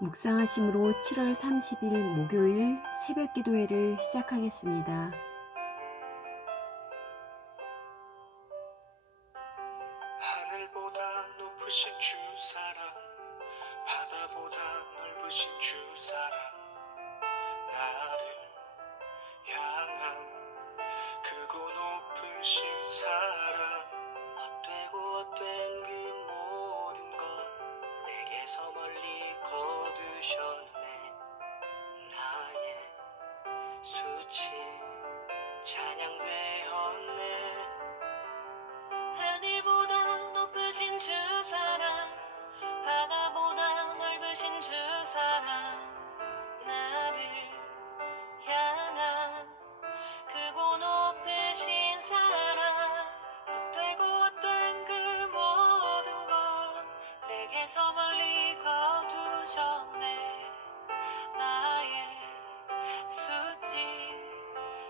묵상하심으로 7월 30일 목요일 새벽 기도회를 시작하겠습니다. 하늘보다 높으신 주 사랑, 바다보다 넓으신 주 사랑, 나를 향한 크고 높으신 사랑, 헛되고 헛된 그 모든 것 내게서 멀리 거두셨네. 나의 수치 찬양되었네. 하늘보다 높으신 주 사랑, 바다보다 넓으신 주 사랑, 나를 향한 크고 높으신 사랑, 헛되고 헛된 그 모든 것 내게서 멀리 거두셨네. 나의 수치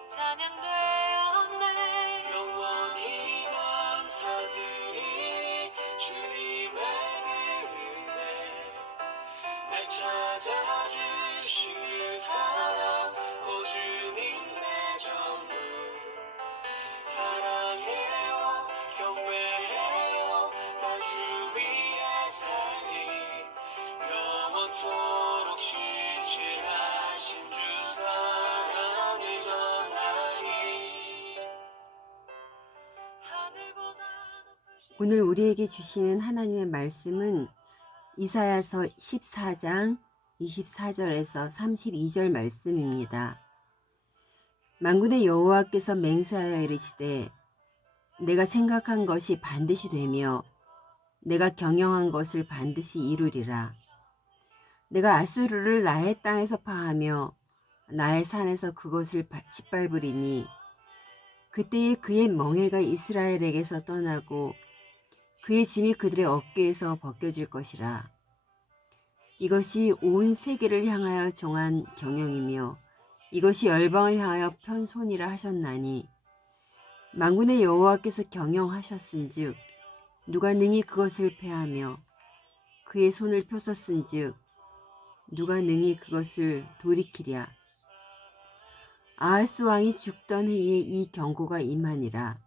찬양되었네. 영원히 감사드리니 주님의 은혜, 날 찾아주신 그 사랑, 오 주님 내 전부, 사랑해요 경배해요, 날 주 위에 살리, 영원토록 신실하신 주 사랑을 전하니. 오늘 우리에게 주시는 하나님의 말씀은 이사야서 14장 24절에서 32절 말씀입니다. 만군의 여호와께서 맹세하여 이르시되 내가 생각한 것이 반드시 되며 내가 경영한 것을 반드시 이루리라. 내가 아수르를 나의 땅에서 파하며 나의 산에서 그것을 짓밟으리니 그때에 그의 멍에가 이스라엘에게서 떠나고 그의 짐이 그들의 어깨에서 벗겨질 것이라. 이것이 온 세계를 향하여 정한 경영이며 이것이 열방을 향하여 편 손이라 하셨나니 만군의 여호와께서 경영하셨은즉 누가 능히 그것을 패하며 그의 손을 펴섰은즉 누가 능히 그것을 돌이키랴. 아하스 왕이 죽던 해에 이 경고가 임하니라.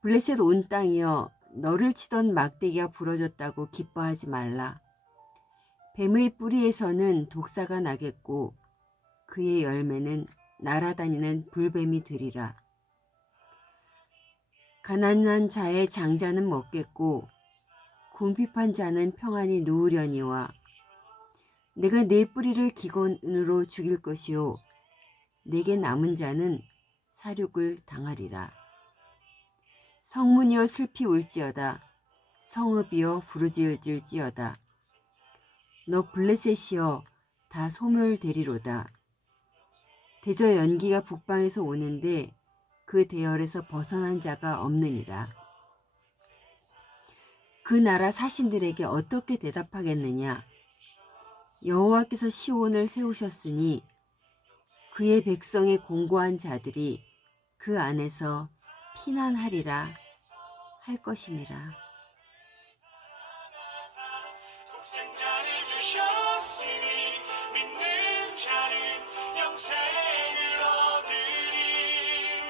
블레셋 온 땅이여 너를 치던 막대기가 부러졌다고 기뻐하지 말라. 뱀의 뿌리에서는 독사가 나겠고 그의 열매는 날아다니는 불뱀이 되리라. 가난한 자의 장자는 먹겠고 궁핍한 자는 평안히 누우려니와 내가 내 뿌리를 기근으로 죽일 것이요 내게 남은 자는 사륙을 당하리라. 성문이여 슬피 울지어다. 성읍이여 부르짖을지어다. 너 블레셋이여 다 소멸되리로다. 대저 연기가 북방에서 오는데 그 대열에서 벗어난 자가 없느니라. 그 나라 사신들에게 어떻게 대답하겠느냐. 여호와께서 시온을 세우셨으니 그의 백성의 공고한 자들이 그 안에서 피난하리라 할 것이니라. 독생자를 주셨으니 믿는 자는 영생을 얻으리.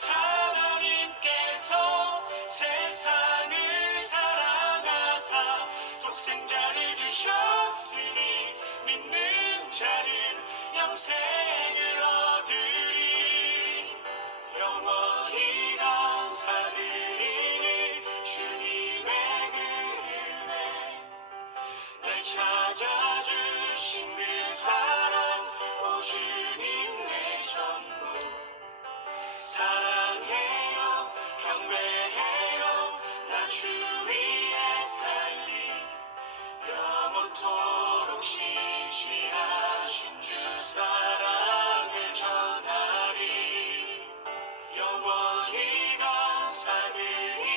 하나님께서 세상을 사랑하사 독생자를 주셨으니 믿는 자는 영생을 얻으리. 영원히 감사드리니 주님의 은혜, 날 찾아주신 그 사랑, 오 주님 내 전부, 사랑해요 경배해요, 나 주 위에 살리, 영원토록 신실하신 주 사랑을 전하리. 영원히 감사드리니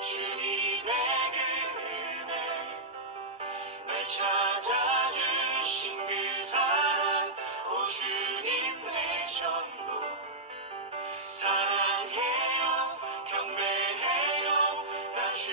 주님의 은혜, 날 찾아주신 그 사랑, 오 주님 내 전부, 사랑해요 경배해요, 나 주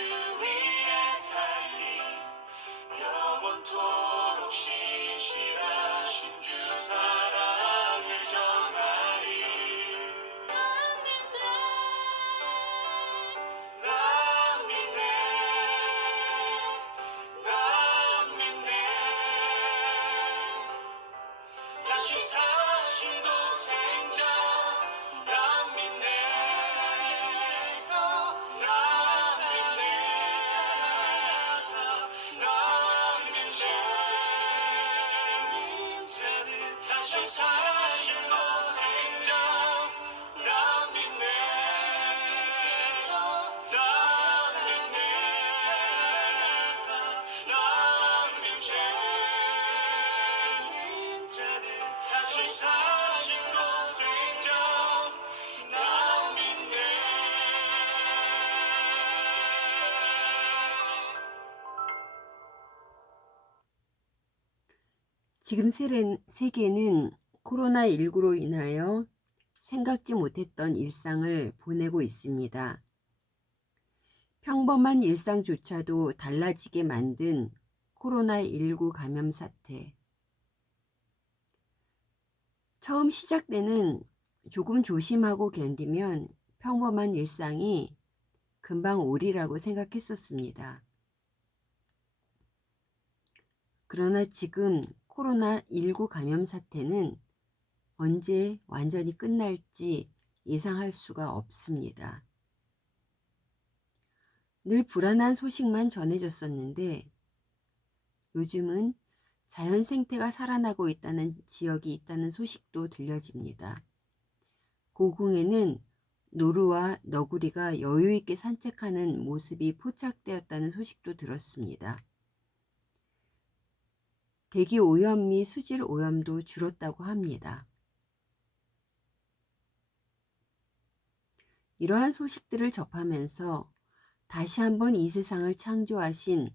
지금 세계는 코로나19로 인하여 생각지 못했던 일상을 보내고 있습니다. 평범한 일상조차도 달라지게 만든 코로나19 감염 사태. 처음 시작 때는 조금 조심하고 견디면 평범한 일상이 금방 오리라고 생각했었습니다. 그러나 지금 코로나19 감염 사태는 언제 완전히 끝날지 예상할 수가 없습니다. 늘 불안한 소식만 전해졌었는데 요즘은 자연 생태가 살아나고 있다는 지역이 있다는 소식도 들려집니다. 고궁에는 노루와 너구리가 여유 있게 산책하는 모습이 포착되었다는 소식도 들었습니다. 대기 오염 및 수질 오염도 줄었다고 합니다. 이러한 소식들을 접하면서 다시 한번 이 세상을 창조하신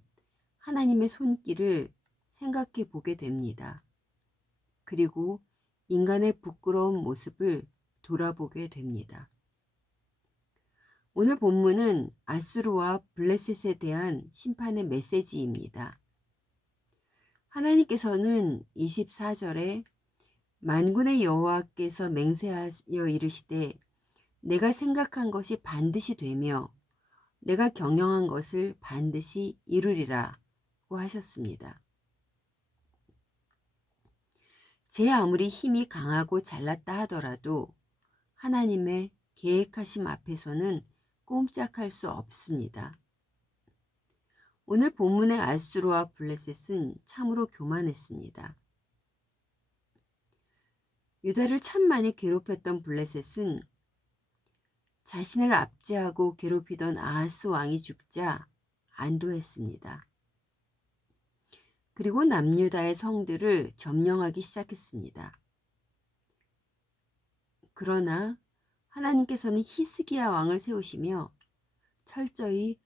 하나님의 손길을 생각해 보게 됩니다. 그리고 인간의 부끄러운 모습을 돌아보게 됩니다. 오늘 본문은 아수르와 블레셋에 대한 심판의 메시지입니다. 하나님께서는 24절에 만군의 여호와께서 맹세하여 이르시되 내가 생각한 것이 반드시 되며 내가 경영한 것을 반드시 이루리라고 하셨습니다. 제 아무리 힘이 강하고 잘났다 하더라도 하나님의 계획하심 앞에서는 꼼짝할 수 없습니다. 오늘 본문의 아수르와 블레셋은 참으로 교만했습니다. 유다를 참 많이 괴롭혔던 블레셋은 자신을 압제하고 괴롭히던 아하스 왕이 죽자 안도했습니다. 그리고 남유다의 성들을 점령하기 시작했습니다. 그러나 하나님께서는 히스기야 왕을 세우시며 철저히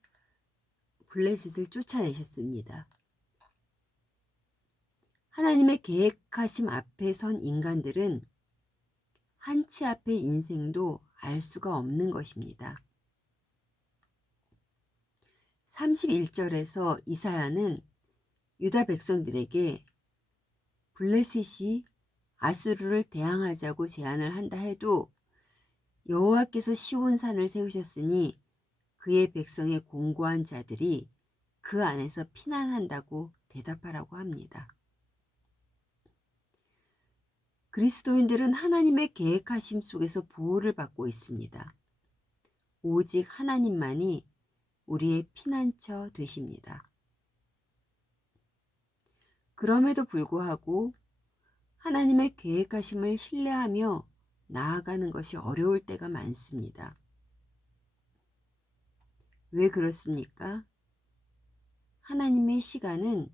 블레셋을 쫓아내셨습니다. 하나님의 계획하심 앞에 선 인간들은 한치 앞의 인생도 알 수가 없는 것입니다. 31절에서 이사야는 유다 백성들에게 블레셋이 아수르를 대항하자고 제안을 한다 해도 여호와께서 시온산을 세우셨으니 그의 백성의 공고한 자들이 그 안에서 피난한다고 대답하라고 합니다. 그리스도인들은 하나님의 계획하심 속에서 보호를 받고 있습니다. 오직 하나님만이 우리의 피난처 되십니다. 그럼에도 불구하고 하나님의 계획하심을 신뢰하며 나아가는 것이 어려울 때가 많습니다. 왜 그렇습니까? 하나님의 시간은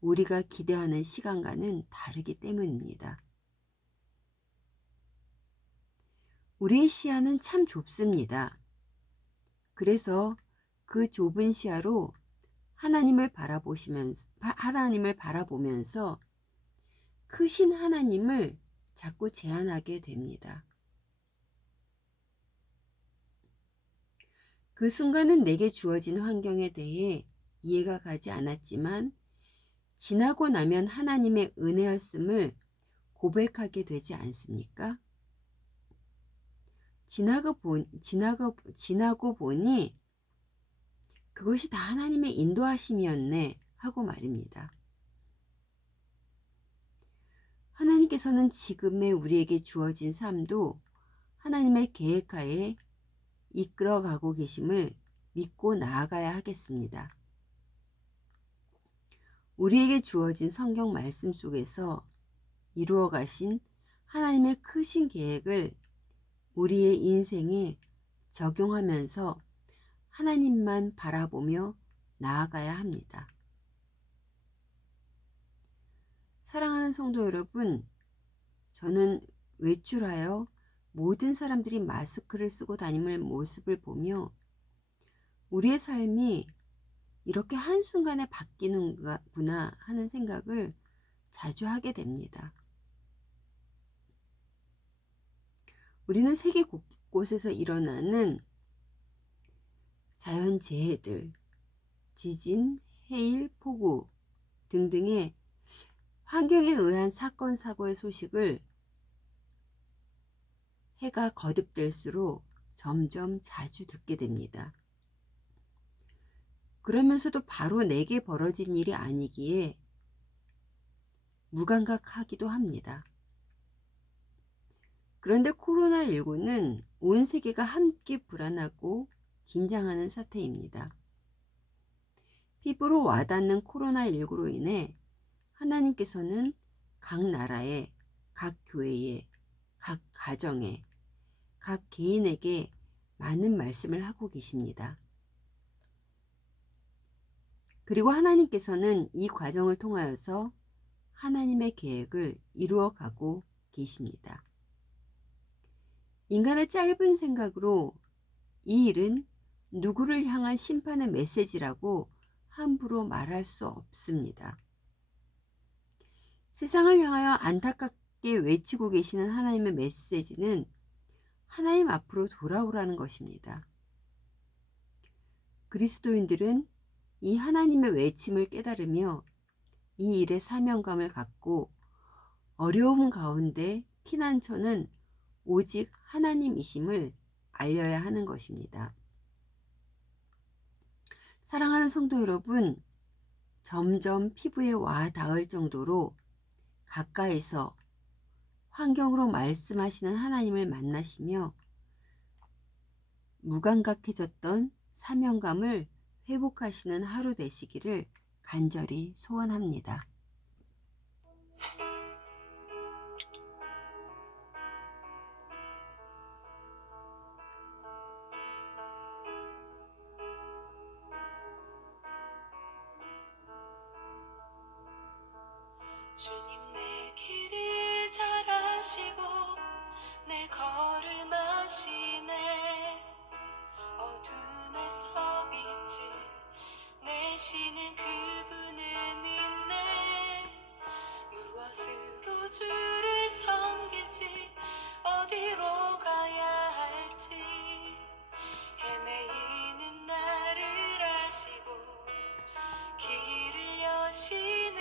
우리가 기대하는 시간과는 다르기 때문입니다. 우리의 시야는 참 좁습니다. 그래서 그 좁은 시야로 하나님을 바라보면서 크신 하나님을 자꾸 제안하게 됩니다. 그 순간은 내게 주어진 환경에 대해 이해가 가지 않았지만 지나고 나면 하나님의 은혜였음을 고백하게 되지 않습니까? 지나고 보니 그것이 다 하나님의 인도하심이었네 하고 말입니다. 하나님께서는 지금의 우리에게 주어진 삶도 하나님의 계획하에 이끌어가고 계심을 믿고 나아가야 하겠습니다. 우리에게 주어진 성경 말씀 속에서 이루어 가신 하나님의 크신 계획을 우리의 인생에 적용하면서 하나님만 바라보며 나아가야 합니다. 사랑하는 성도 여러분, 저는 외출하여 모든 사람들이 마스크를 쓰고 다니는 모습을 보며 우리의 삶이 이렇게 한순간에 바뀌는구나 하는 생각을 자주 하게 됩니다. 우리는 세계 곳곳에서 일어나는 자연재해들, 지진, 해일, 폭우 등등의 환경에 의한 사건, 사고의 소식을 해가 거듭될수록 점점 자주 듣게 됩니다. 그러면서도 바로 내게 벌어진 일이 아니기에 무감각하기도 합니다. 그런데 코로나19는 온 세계가 함께 불안하고 긴장하는 사태입니다. 피부로 와닿는 코로나19로 인해 하나님께서는 각 나라에, 각 교회에, 각 가정에, 각 개인에게 많은 말씀을 하고 계십니다. 그리고 하나님께서는 이 과정을 통하여서 하나님의 계획을 이루어가고 계십니다. 인간의 짧은 생각으로 이 일은 누구를 향한 심판의 메시지라고 함부로 말할 수 없습니다. 세상을 향하여 안타깝게 외치고 계시는 하나님의 메시지는 하나님 앞으로 돌아오라는 것입니다. 그리스도인들은 이 하나님의 외침을 깨달으며 이 일에 사명감을 갖고 어려움 가운데 피난처는 오직 하나님이심을 알려야 하는 것입니다. 사랑하는 성도 여러분, 점점 피부에 와 닿을 정도로 가까이서 환경으로 말씀하시는 하나님을 만나시며 무감각해졌던 사명감을 회복하시는 하루 되시기를 간절히 소원합니다. 주님 내 길을 잘 아시고 내 걸음 아시네. 어둠에서 빛을 내시는 그분을 믿네. 무엇으로 주를 섬길지 어디로 가야 할지 헤매이는 나를 아시고 길을 여시네.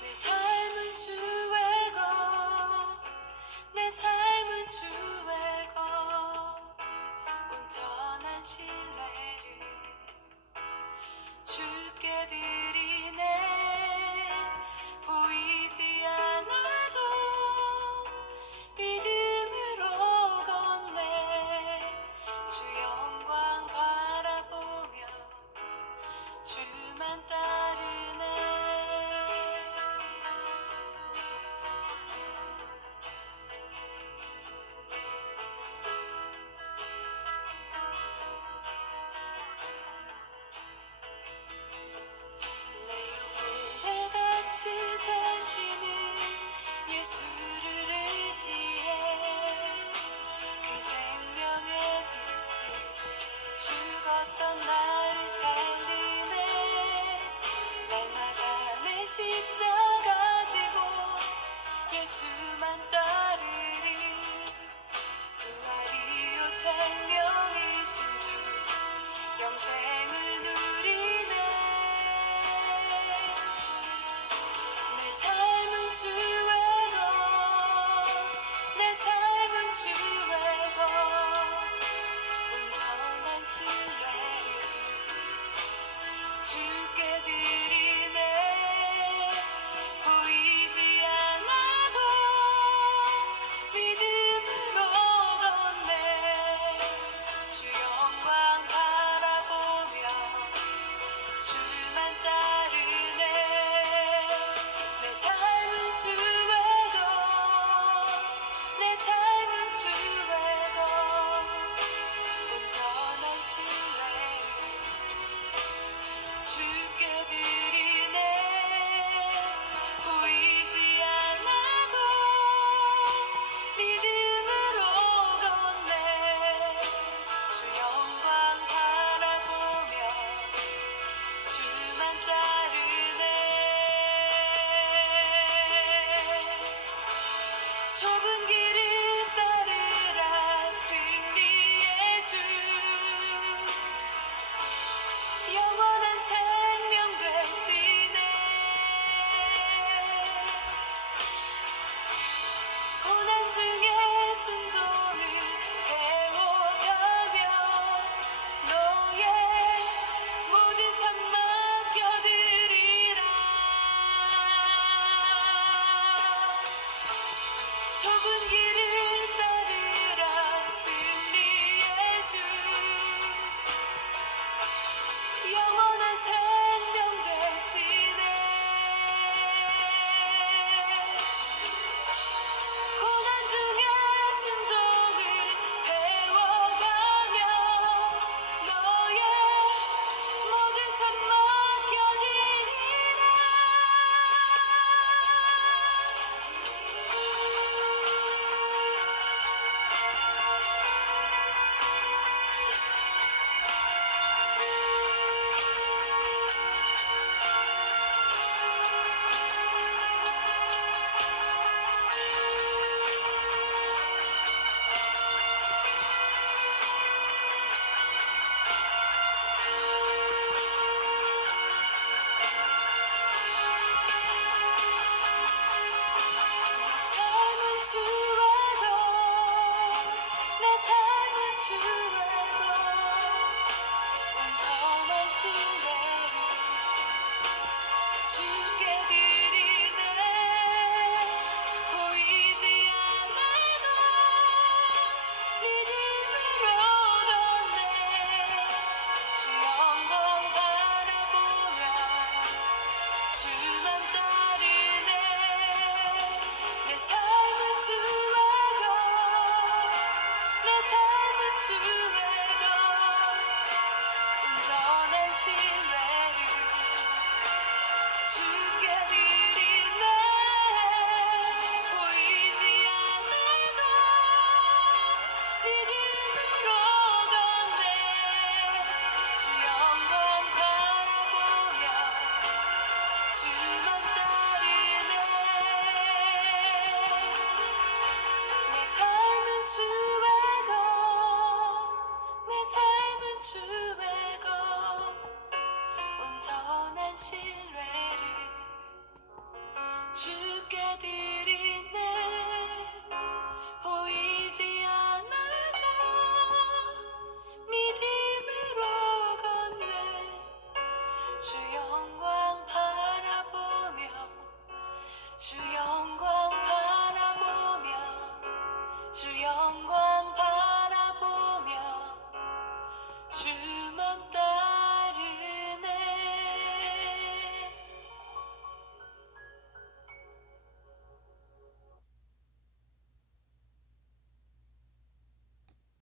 내 삶은 주의 것, 내 영광 바라보며 주여